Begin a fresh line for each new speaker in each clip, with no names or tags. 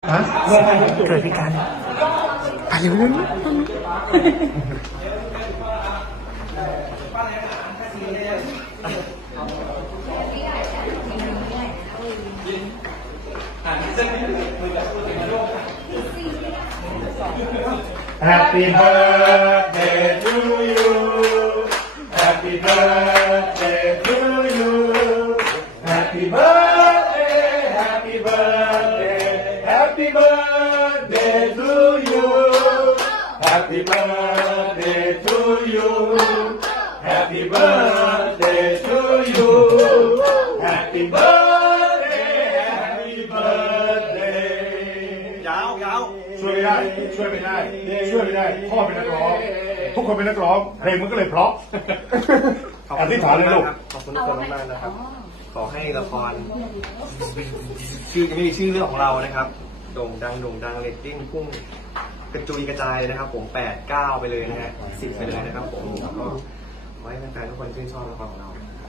ฮะเกิดพิการไปเร็วเลยHappy birthday to you Happy birthday to you Happy birthday Happy birthday Happy birthday to you Happy birthday to you Happy birthday to you Happy birthday Happy birthday
ยาว
ช่วยไม่ได้พ่อเป็นนักร้องทุกคนเป็นนักร้องเพลงมันก็เลยเพราะอธิษฐานเลยลูก
ขอบคุณทุกคนมากๆนะครับขอให้ละครชื่อจะไม่มีชื่อเรื่องของเรานะครับโด่งดังเรตติ้งพุ่งกระจุยกระจายนะครับผม8 9ไปเลยนะฮะ10ไปเลยนะครับผมแล้วก็ขอให้แฟนๆทุกคนชื่นชอบละครของเรา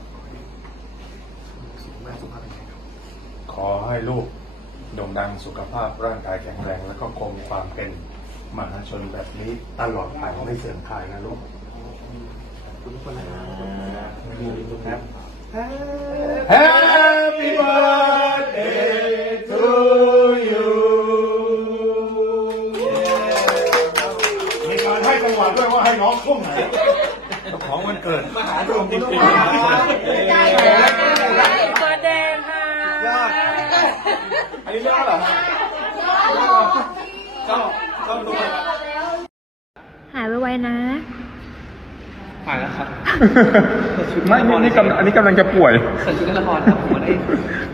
สุขภาพแข็งแรงครับ
ขอให้ลูกโด่งดังสุขภาพร่างกายแข็งแรงแล้วก็คงความเป็นมหาชนแบบนี้ตลอดไปไม่เสื่อมคลายนะลูก
ทุกคนนะครับ
Happy birthday to you มีการให้จังหวะด้วยว่าให้น้องช่วงไหนของวันเกิดมหาชนจริงๆ
ได้เปิดแดงค่ะ
อันนี้ยอดเหรอฮะ
ก็ดู
หายไวๆนะ
ผ่านแล้วครับ
ไม่นี่อันนี้กำลังจะป่วย
ใส่ชุดเล่นละครครับผมได้